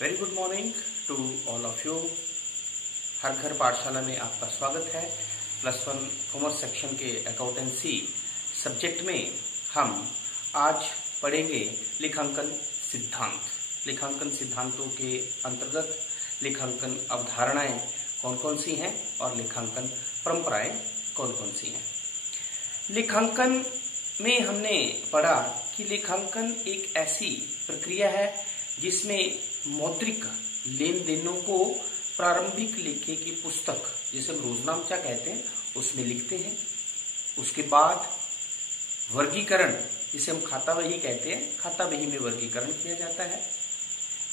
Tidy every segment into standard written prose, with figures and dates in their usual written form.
Very good morning to all of you. हर घर पाठशाला में आपका स्वागत है। +1 कॉमर्स सेक्शन के अकाउंटेंसी सब्जेक्ट में हम आज पढ़ेंगे लेखांकन सिद्धांत। लेखांकन सिद्धांतों के अंतर्गत लेखांकन अवधारणाएं कौन कौन सी हैं और लेखांकन परंपराएं कौन कौन सी हैं। लेखांकन में हमने पढ़ा कि लेखांकन एक ऐसी प्रक्रिया है जिसमें मौद्रिक लेन देनों को प्रारंभिक लेखे की पुस्तक, जिसे हम रोजनामचा कहते हैं, उसमें लिखते हैं। उसके बाद वर्गीकरण, जिसे हम खाता बही कहते हैं, खाता बही में वर्गीकरण किया जाता है।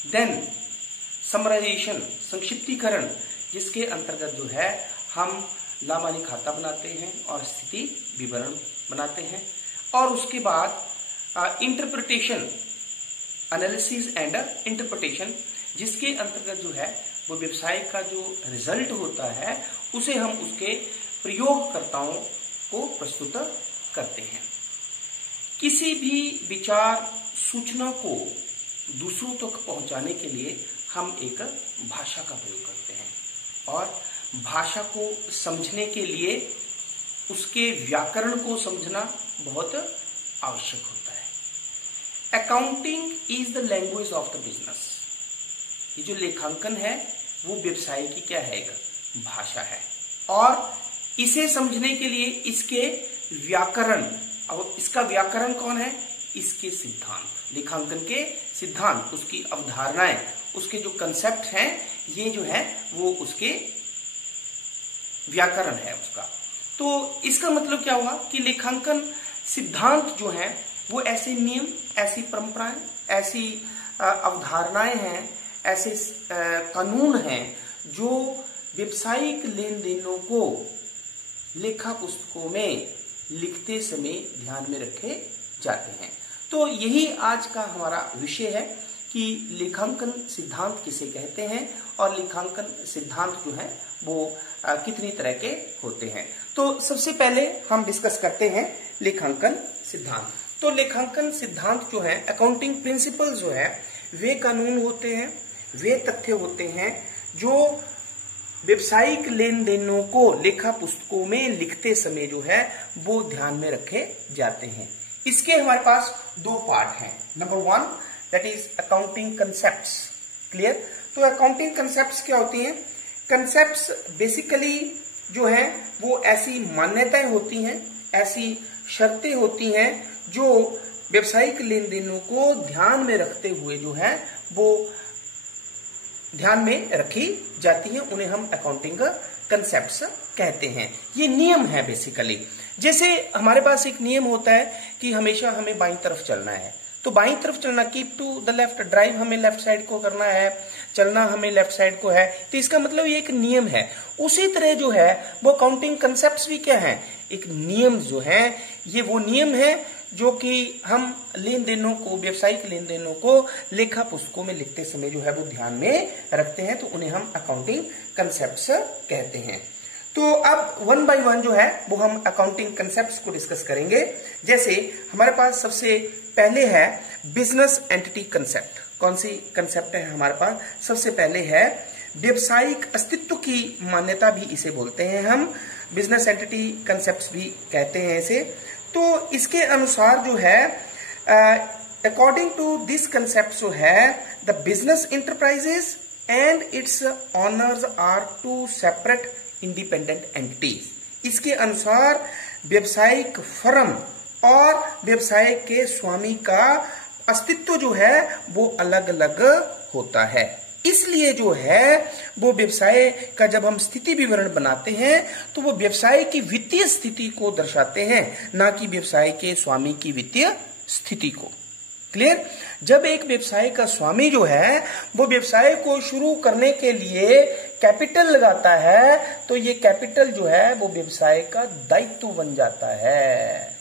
देन समराइजेशन, संक्षिप्तीकरण, जिसके अंतर्गत जो है हम लामानी खाता बनाते हैं और स्थिति विवरण बनाते हैं। और उसके बाद इंटरप्रिटेशन, एनालिसिस एंड इंटरप्रिटेशन, जिसके अंतर्गत जो है वो व्यवसाय का जो रिजल्ट होता है उसे हम उसके प्रयोगकर्ताओं को प्रस्तुत करते हैं। किसी भी विचार सूचना को दूसरों तक पहुंचाने के लिए हम एक भाषा का प्रयोग करते हैं और भाषा को समझने के लिए उसके व्याकरण को समझना बहुत आवश्यक होता है। Accounting is the language of the business. ये जो लेखांकन है वो व्यवसाय की क्या है, एक भाषा है। और इसे समझने के लिए इसके व्याकरण, और इसका व्याकरण कौन है, इसके सिद्धांत, लेखांकन के सिद्धांत, उसकी अवधारणाएं, उसके जो कंसेप्ट हैं, ये जो है वो उसके व्याकरण है उसका। तो इसका मतलब क्या हुआ कि लेखांकन सिद्धांत जो है वो ऐसे नियम, ऐसी परंपराएं, ऐसी अवधारणाएं हैं, ऐसे कानून हैं जो व्यवसायिक लेन देनों को लेखा पुस्तकों में लिखते समय ध्यान में रखे जाते हैं। तो यही आज का हमारा विषय है कि लेखांकन सिद्धांत किसे कहते हैं और लेखांकन सिद्धांत जो है वो कितनी तरह के होते हैं। तो सबसे पहले हम डिस्कस करते हैं लेखांकन सिद्धांत। तो लेखांकन सिद्धांत जो है, अकाउंटिंग प्रिंसिपल जो है, वे कानून होते हैं, वे तथ्य होते हैं जो व्यवसायिक लेन देनों को लेखा पुस्तकों में लिखते समय जो है वो ध्यान में रखे जाते हैं। इसके हमारे पास दो पार्ट हैं। Number 1 that is accounting concepts. Clear? तो अकाउंटिंग कंसेप्ट्स क्या होती हैं? कंसेप्ट्स बेसिकली जो है वो ऐसी मान्यताएं होती हैं, ऐसी शर्तें होती हैं जो व्यवसायिक लेन देनों को ध्यान में रखते हुए जो है वो ध्यान में रखी जाती है। उन्हें हम अकाउंटिंग कंसेप्ट्स कहते हैं। ये नियम है बेसिकली। जैसे हमारे पास एक नियम होता है कि हमेशा हमें बाईं तरफ चलना है, तो बाईं तरफ चलना, keep to the left, drive हमें लेफ्ट साइड को करना है, चलना हमें लेफ्ट साइड को है। तो इसका मतलब ये एक नियम है। उसी तरह जो है वो अकाउंटिंग कंसेप्ट्स भी क्या है, एक नियम जो है, ये वो नियम है जो कि हम लेन देनों को, व्यवसायिक लेन देनों को लेखा पुस्तकों में लिखते समय जो है वो ध्यान में रखते हैं। तो उन्हें हम अकाउंटिंग कंसेप्ट्स कहते हैं। तो अब 1 by 1 जो है वो हम अकाउंटिंग कंसेप्ट्स को डिस्कस करेंगे। जैसे हमारे पास सबसे पहले है बिजनेस एंटिटी कंसेप्ट। कौन सी कंसेप्ट है हमारे पास? सबसे पहले है व्यवसायिक अस्तित्व की मान्यता, भी इसे बोलते हैं हम, बिजनेस एंटिटी कंसेप्ट्स भी कहते हैं इसे। तो इसके अनुसार जो है अकॉर्डिंग टू दिस कंसेप्ट जो है the business enterprises and its owners are 2 separate independent entities. इसके अनुसार व्यवसायिक फर्म और व्यवसाय के स्वामी का अस्तित्व जो है वो अलग अलग होता है। इसलिए जो है वो व्यवसाय का जब हम स्थिति विवरण बनाते हैं तो वो व्यवसाय की वित्तीय स्थिति को दर्शाते हैं, ना कि व्यवसाय के स्वामी की वित्तीय स्थिति को। क्लियर? जब एक व्यवसाय का स्वामी जो है वो व्यवसाय को शुरू करने के लिए कैपिटल लगाता है तो ये कैपिटल जो है वो व्यवसाय का दायित्व बन जाता है।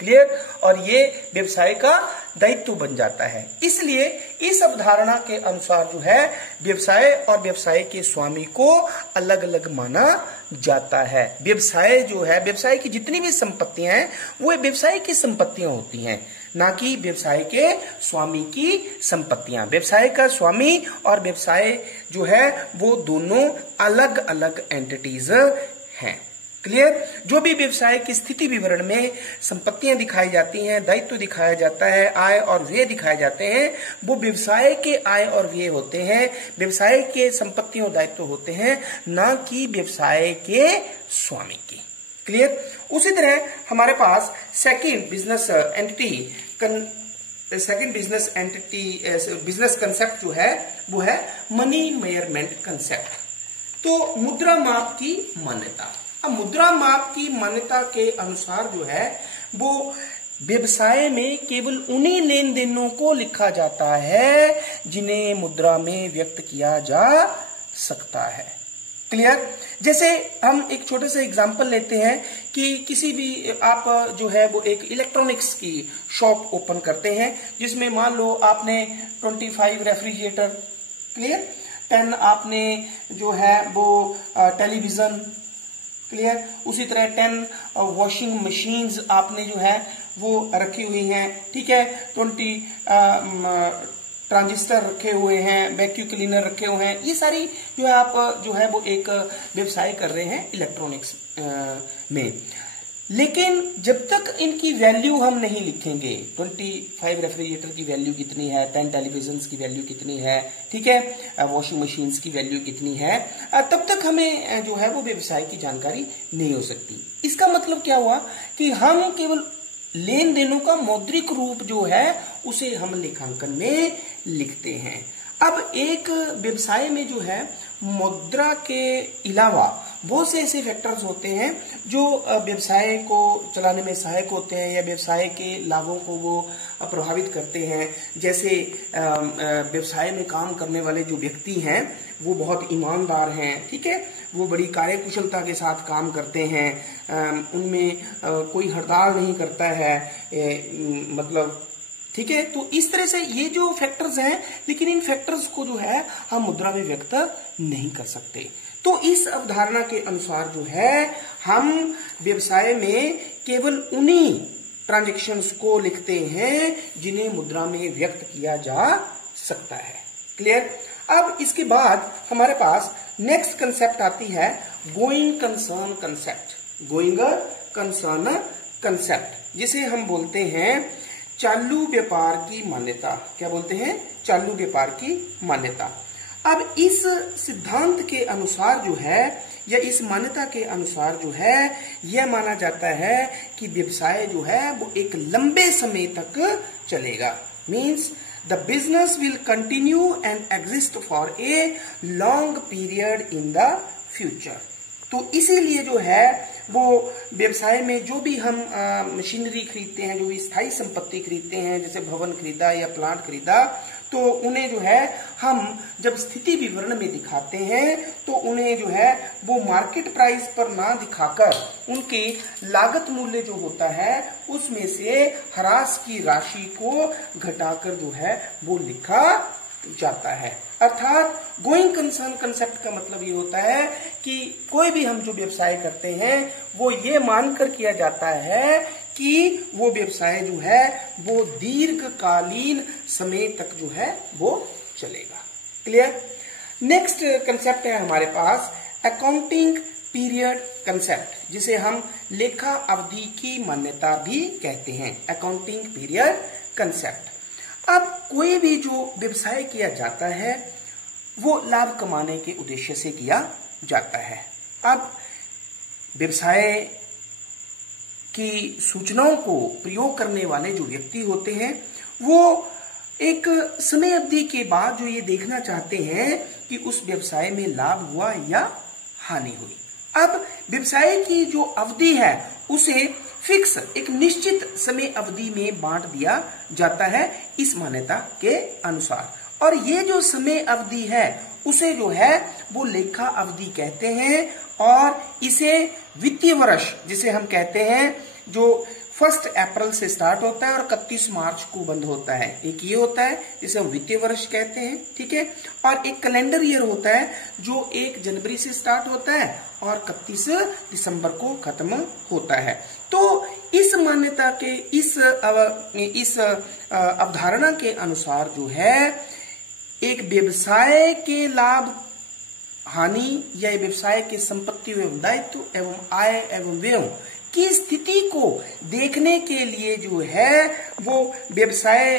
क्लियर? और ये व्यवसाय का दायित्व बन जाता है। इसलिए इस अवधारणा के अनुसार जो है व्यवसाय और व्यवसाय के स्वामी को अलग अलग माना जाता है। व्यवसाय जो है, व्यवसाय की जितनी भी संपत्तियां हैं वो व्यवसाय की संपत्तियां होती हैं। ना कि व्यवसाय के स्वामी की संपत्तियां। व्यवसाय का स्वामी और व्यवसाय जो है वो दोनों अलग अलग एंटिटीज हैं। क्लियर? जो भी व्यवसाय की स्थिति विवरण में संपत्तियां दिखाई जाती हैं, दायित्व दिखाया जाता है, आय और व्यय दिखाए जाते हैं, वो व्यवसाय के आय और व्यय होते हैं, व्यवसाय के संपत्तियों और दायित्व होते हैं, ना कि व्यवसाय के स्वामी की। क्लियर? उसी तरह हमारे पास सेकंड बिजनेस कंसेप्ट जो है वो है मनी मेजरमेंट कंसेप्ट। तो मुद्रा माप की मान्यता। अब मुद्रा माप की मान्यता के अनुसार जो है वो व्यवसाय में केवल उन्हीं लेन देनों को लिखा जाता है जिन्हें मुद्रा में व्यक्त किया जा सकता है। क्लियर? जैसे हम एक छोटे से एग्जांपल लेते हैं कि किसी भी आप जो है वो एक इलेक्ट्रॉनिक्स की शॉप ओपन करते हैं, जिसमें मान लो आपने 25 रेफ्रिजरेटर, क्लियर, 10 आपने जो है वो टेलीविजन, क्लियर, उसी तरह 10 वॉशिंग मशीन्स आपने जो है वो रखी हुई हैं, ठीक है, 20 ट्रांजिस्टर रखे हुए हैं, वैक्यूम क्लीनर रखे हुए हैं। ये सारी जो है आप जो है वो एक व्यवसाय कर रहे हैं इलेक्ट्रॉनिक्स में। लेकिन जब तक इनकी वैल्यू हम नहीं लिखेंगे, 25 रेफ्रिजरेटर की वैल्यू कितनी है, 10 टेलीविजन की वैल्यू कितनी है, ठीक है, वॉशिंग मशीन्स की वैल्यू कितनी है, तब तक हमें जो है वो व्यवसाय की जानकारी नहीं हो सकती। इसका मतलब क्या हुआ कि हम केवल लेन देनों का मौद्रिक रूप जो है उसे हम लेखांकन में लिखते हैं। अब एक व्यवसाय में जो है मुद्रा के अलावा बहुत से ऐसे फैक्टर्स होते हैं जो व्यवसाय को चलाने में सहायक होते हैं या व्यवसाय के लाभों को वो प्रभावित करते हैं। जैसे व्यवसाय में काम करने वाले जो व्यक्ति हैं वो बहुत ईमानदार हैं, ठीक है, वो बड़ी कार्यकुशलता के साथ काम करते हैं, उनमें कोई हड़ताल नहीं करता है, मतलब, ठीक है। तो इस तरह से ये जो फैक्टर्स हैं, लेकिन इन फैक्टर्स को जो है हम मुद्रा में व्यक्त नहीं कर सकते। तो इस अवधारणा के अनुसार जो है हम व्यवसाय में केवल उन्हीं ट्रांजैक्शंस को लिखते हैं जिन्हें मुद्रा में व्यक्त किया जा सकता है। क्लियर? अब इसके बाद हमारे पास नेक्स्ट कंसेप्ट आती है going concern concept. Going concern concept, जिसे हम बोलते हैं चालू व्यापार की मान्यता। क्या बोलते हैं? चालू व्यापार की मान्यता। अब इस सिद्धांत के अनुसार जो है या इस मान्यता के अनुसार जो है यह माना जाता है कि व्यवसाय जो है वो एक लंबे समय तक चलेगा। Means the business will continue and exist for a long period in the future. तो इसीलिए जो है वो व्यवसाय में जो भी हम मशीनरी खरीदते हैं, जो भी स्थायी संपत्ति खरीदते हैं, जैसे भवन खरीदा या प्लांट खरीदा, तो उन्हें जो है हम जब स्थिति विवरण में दिखाते हैं तो उन्हें जो है वो मार्केट प्राइस पर ना दिखाकर उनके लागत मूल्य जो होता है उसमें से ह्रास की राशि को घटाकर जो है वो लिखा जाता है। अर्थात गोइंग कंसर्न कंसेप्ट का मतलब ये होता है कि कोई भी हम जो व्यवसाय करते हैं वो ये मानकर किया जाता है कि वो व्यवसाय जो है वो दीर्घकालीन समय तक जो है वो चलेगा। क्लियर? नेक्स्ट कंसेप्ट है हमारे पास अकाउंटिंग पीरियड कंसेप्ट, जिसे हम लेखा अवधि की मान्यता भी कहते हैं। Accounting period concept. अब कोई भी जो व्यवसाय किया जाता है वो लाभ कमाने के उद्देश्य से किया जाता है। अब व्यवसाय की सूचनाओं को प्रयोग करने वाले जो व्यक्ति होते हैं वो एक समय अवधि के बाद जो ये देखना चाहते हैं कि उस व्यवसाय में लाभ हुआ या हानि हुई। अब व्यवसाय की जो अवधि है उसे फिक्स एक निश्चित समय अवधि में बांट दिया जाता है इस मान्यता के अनुसार, और ये जो समय अवधि है उसे जो है वो लेखा अवधि कहते हैं। और इसे वित्तीय वर्ष जिसे हम कहते हैं जो 1 अप्रैल से स्टार्ट होता है और 31 मार्च को बंद होता है, एक ये होता है जिसे हम वित्तीय वर्ष कहते हैं, ठीक है। और एक कैलेंडर ईयर होता है जो 1 जनवरी से स्टार्ट होता है और 31 दिसंबर को खत्म होता है। तो इस मान्यता के इस अवधारणा के अनुसार जो है एक व्यवसाय के लाभ हानि या व्यवसाय के संपत्ति एवं दायित्व एवं आय एवं व्यय की स्थिति को देखने के लिए जो है वो व्यवसाय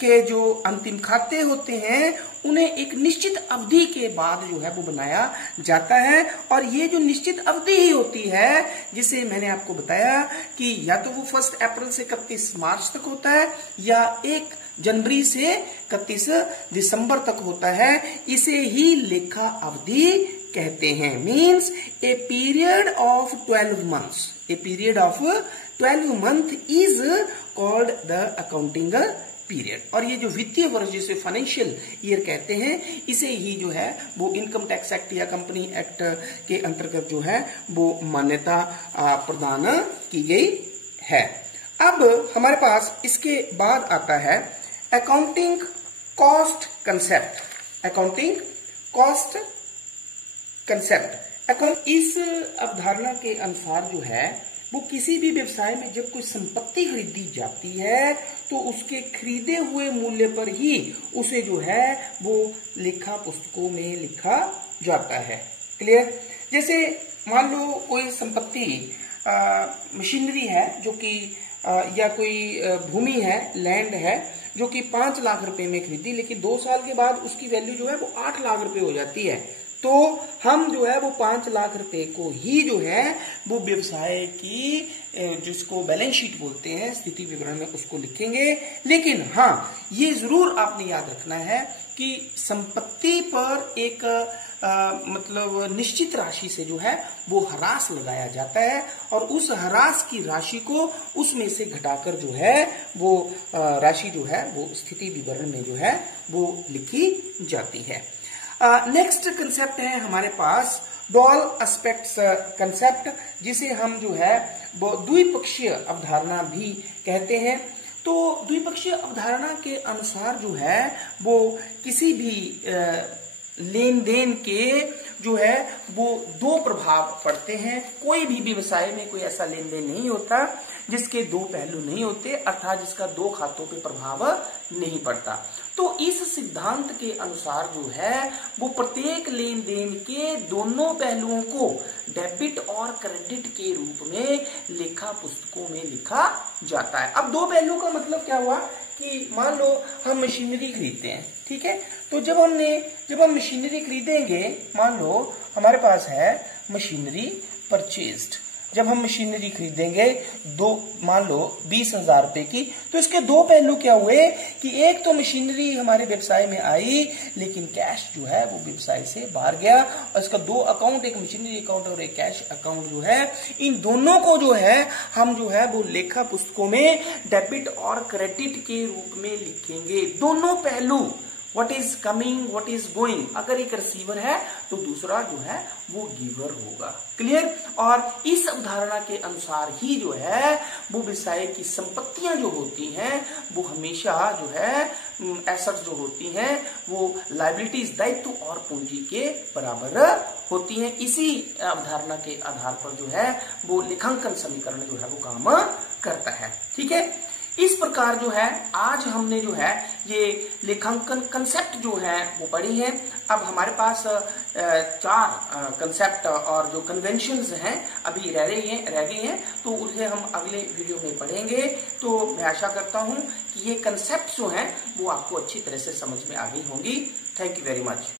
के जो अंतिम खाते होते हैं उन्हें एक निश्चित अवधि के बाद जो है वो बनाया जाता है। और ये जो निश्चित अवधि ही होती है जिसे मैंने आपको बताया कि या तो वो 1 अप्रैल से 31 मार्च तक होता है या 1 जनवरी से 31 दिसंबर तक होता है, इसे ही लेखा अवधि कहते हैं। Means a period of 12 months, a period of 12 month is called the accounting period. और ये जो वित्तीय वर्ष जिसे फाइनेंशियल ईयर कहते हैं, इसे ही जो है वो इनकम टैक्स एक्ट या कंपनी एक्ट के अंतर्गत जो है वो मान्यता प्रदान की गई है। अब हमारे पास इसके बाद आता है accounting cost concept. Accounting cost concept इस अवधारणा के अनुसार जो है वो किसी भी व्यवसाय में जब कोई संपत्ति खरीदी जाती है तो उसके खरीदे हुए मूल्य पर ही उसे जो है वो लेखा पुस्तकों में लिखा जाता है। क्लियर? जैसे मान लो कोई संपत्ति मशीनरी है जो कि या कोई भूमि है, लैंड है जो कि 5 लाख रुपए में खरीदी, लेकिन 2 साल के बाद उसकी वैल्यू जो है वो 8 लाख रुपए हो जाती है, तो हम जो है वो 5 लाख रुपए को ही जो है वो व्यवसाय की जिसको बैलेंस शीट बोलते हैं, स्थिति विवरण में उसको लिखेंगे। लेकिन हाँ, ये जरूर आपने याद रखना है कि संपत्ति पर एक मतलब निश्चित राशि से जो है वो ह्रास लगाया जाता है और उस ह्रास की राशि को उसमें से घटाकर जो है वो राशि जो है वो स्थिति विवरण में जो है वो लिखी जाती है। नेक्स्ट कंसेप्ट है हमारे पास डुअल एस्पेक्ट्स कंसेप्ट, जिसे हम जो है वो द्विपक्षीय अवधारणा भी कहते हैं। तो द्विपक्षीय अवधारणा के अनुसार जो है वो किसी भी लेन देन के जो है वो 2 प्रभाव पड़ते हैं। कोई भी व्यवसाय में कोई ऐसा लेन देन नहीं होता जिसके 2 पहलू नहीं होते, अर्थात जिसका 2 खातों पे प्रभाव नहीं पड़ता। तो इस सिद्धांत के अनुसार जो है वो प्रत्येक लेन देन के दोनों पहलुओं को डेबिट और क्रेडिट के रूप में लेखा पुस्तकों में लिखा जाता है। अब 2 पहलुओं का मतलब क्या हुआ कि मान लो हम मशीनरी खरीदते हैं, ठीक है, तो जब हम मशीनरी खरीदेंगे, मान लो हमारे पास है मशीनरी परचेज्ड, जब हम मशीनरी खरीदेंगे मान लो 20,000 रुपए की, तो इसके 2 पहलू क्या हुए कि एक तो मशीनरी हमारे व्यवसाय में आई लेकिन कैश जो है वो व्यवसाय से बाहर गया, और इसका 2 अकाउंट, एक मशीनरी अकाउंट और एक कैश अकाउंट जो है, इन दोनों को जो है हम जो है वो लेखा पुस्तकों में डेबिट और क्रेडिट के रूप में लिखेंगे। दोनों पहलू, what is coming, what is going, अगर एक रिसीवर है तो दूसरा जो है वो गिवर होगा। क्लियर? और इस अवधारणा के अनुसार ही जो है वो व्यवसाय की संपत्तियां जो होती हैं वो हमेशा जो है एसेट्स जो होती हैं वो लायबिलिटीज, दायित्व और पूंजी के बराबर होती हैं। इसी अवधारणा के आधार पर जो है वो लेखांकन समीकरण जो है वो काम करता है। ठीक है, इस प्रकार जो है आज हमने जो है ये लेखांकन कंसेप्ट जो है वो पढ़ी है। अब हमारे पास 4 कंसेप्ट और जो कन्वेंशंस हैं अभी रह गए हैं, तो उसे हम अगले वीडियो में पढ़ेंगे। तो मैं आशा करता हूं कि ये कंसेप्ट जो हैं वो आपको अच्छी तरह से समझ में आ गई होंगी। Thank you very much.